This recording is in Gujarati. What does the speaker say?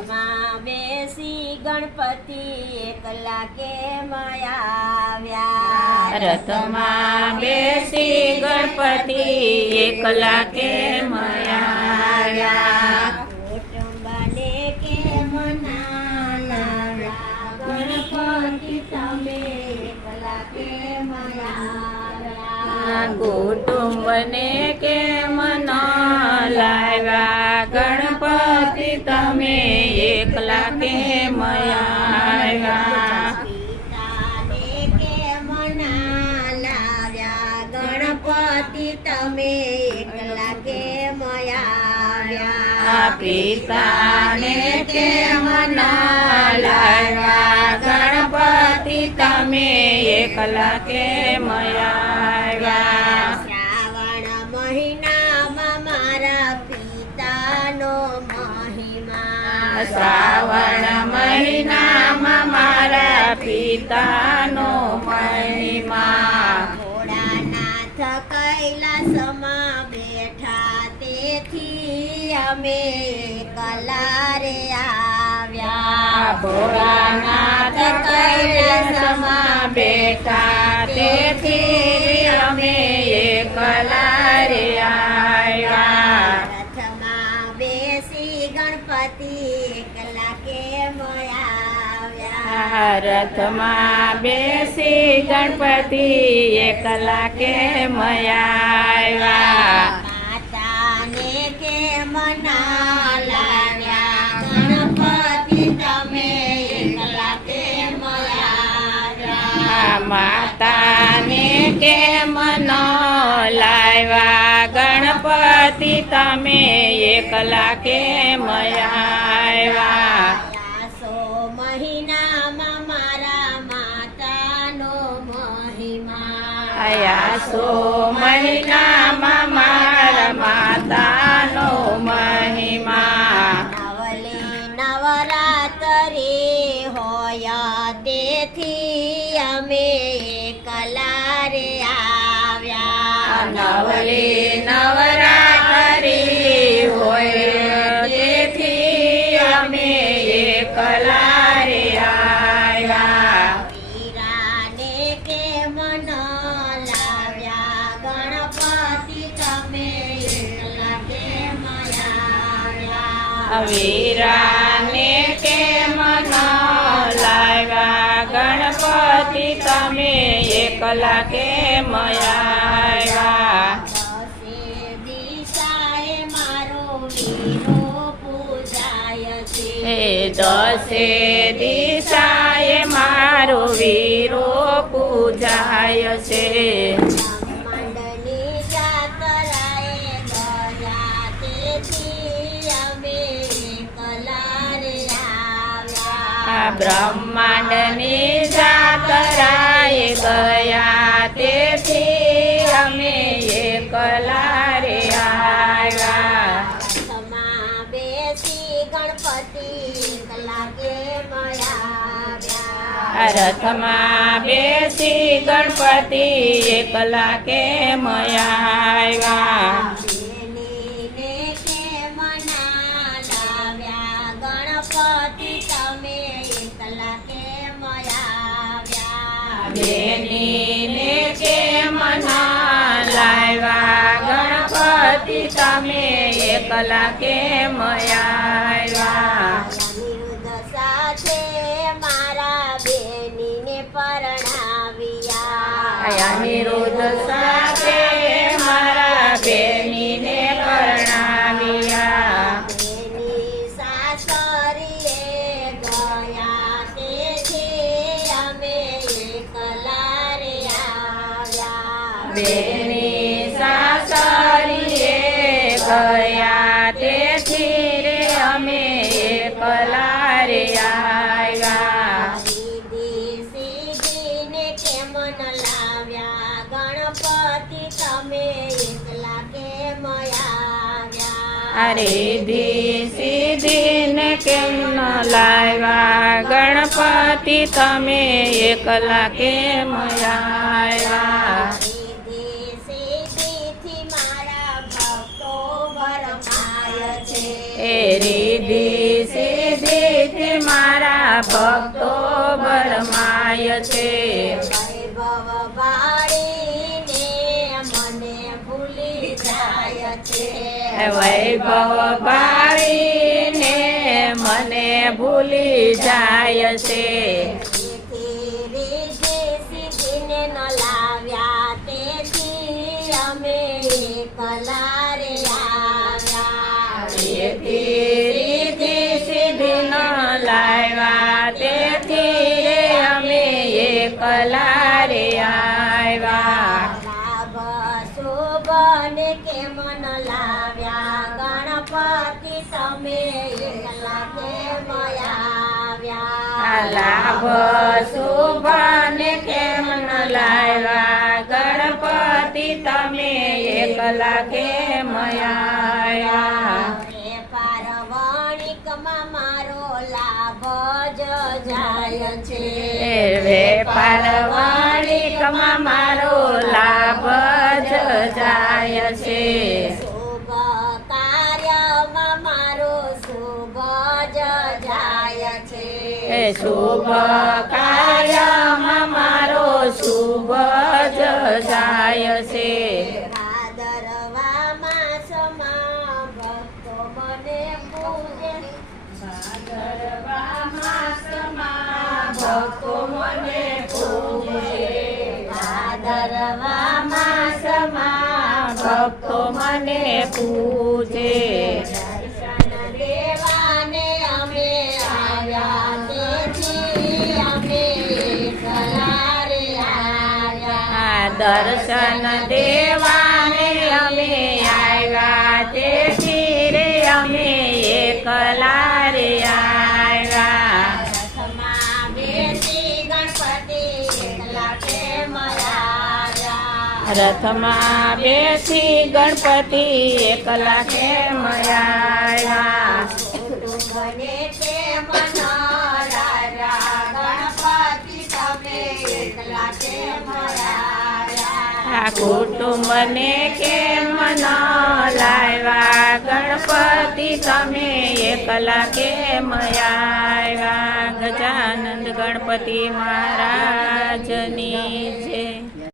રથમાં બેસી ગણપતિ એકલા કેમ આવ્યા રથમાં બેસી ગણપતિ એકલા કેમ આવ્યા કુટુંબને કેમ ના લાવ્યા ગણપતિ તમે એકલા કેમ આવ્યા કુટુંબને કેમ મના લાવ્યા ગણપતિ તમે એકલા કેમ આવ્યા ગણપતિ તમે એકલા કેમ આવ્યા પિતાને કેમ ન લાવ્યા ગણપતિ તમે એકલા કેમ આવ્યા શ્રાવણ મહિનામાં મારા પિતાનો મહિમા. ભોળાનાથ કૈલાસમાં બેઠા તેથી અમે કલારે આવ્યા. ભોળાનાથ કૈલાસમાં બેઠા તેથી અમે કલારે આવ્યા રથમાં બેસી ગણપતિ એકલા કે મયા માતાને કેમ ના લાવ્યા ગણપતિ તમે એકલા કે આવ્યા માતાને કેમ ન લાવ્યા ગણપતિ તમે એકલા કે આવ્યા આયાસો મહિનામાં મારા માતાનો મહિમા. નવલી નવરાત્રી હોય તેથી અમે કલારે આવ્યા. નવલી વીરાને કેમ ન લાવ્યા ગણપતિ તમે એકલા કેમ આવ્યા દસે દિશાએ મારો વીરો પૂજાય છે બ્રહ્માંડની જાતરાએ ગયા તેથી અમે એકલા રે આવ્યા. રથમાં બેસી ગણપતિ કલાકે મળ્યા. રથમાં બેસી ગણપતિ એકલા કેમ આવ્યા બેનીને કેમ ના લાવ્યા ગણપતિ તમે એકલા કેમ આવ્યા? સાથે મારા બેનીને પરણાવ્યા. અનિરુદ્ધ સાથે બેની સાસરીએ ગયા તેથી રે અમે એકલા રે આવ્યા. સીધી સીધીને કેમ ન લાવ્યા? ગણપતિ તમે એકલા કેમ આવ્યા? અરે ધી કેમ ન લાવ્યા? ગણપતિ તમે એકલા કેમ આવ્યા? મારા ભક્તો ભરમાય છે એ રીધી સીધી ભક્તો બરમાય છે વૈભવ બાળીને મને ભૂલી જાય છે લાભ શુભ કેમ ન લાવ્યા ગણપતિ તમે એકલા કેમ મયા. વેપાર મારો લાભ જ જાય છે. વાણિકમાં મારો લાભ જ જાય છે. એ શુભ કાર્યમાં મારો શુભ જ જાય છે. ભક્તો મને પૂજે ભક્તો મને પૂજે. દર્શન દેવાને અમે આવ્યા. તેથી રે અમે એકલા રે આવ્યા. રથમાં બેસી ગણપતિ એકલા કે આવ્યા આ કુટુંબને કેમ ન લાવ્યા? ગણપતિ તમે એકલા કેમ આવ્યા ગજાનંદ ગણપતિ મહારાજની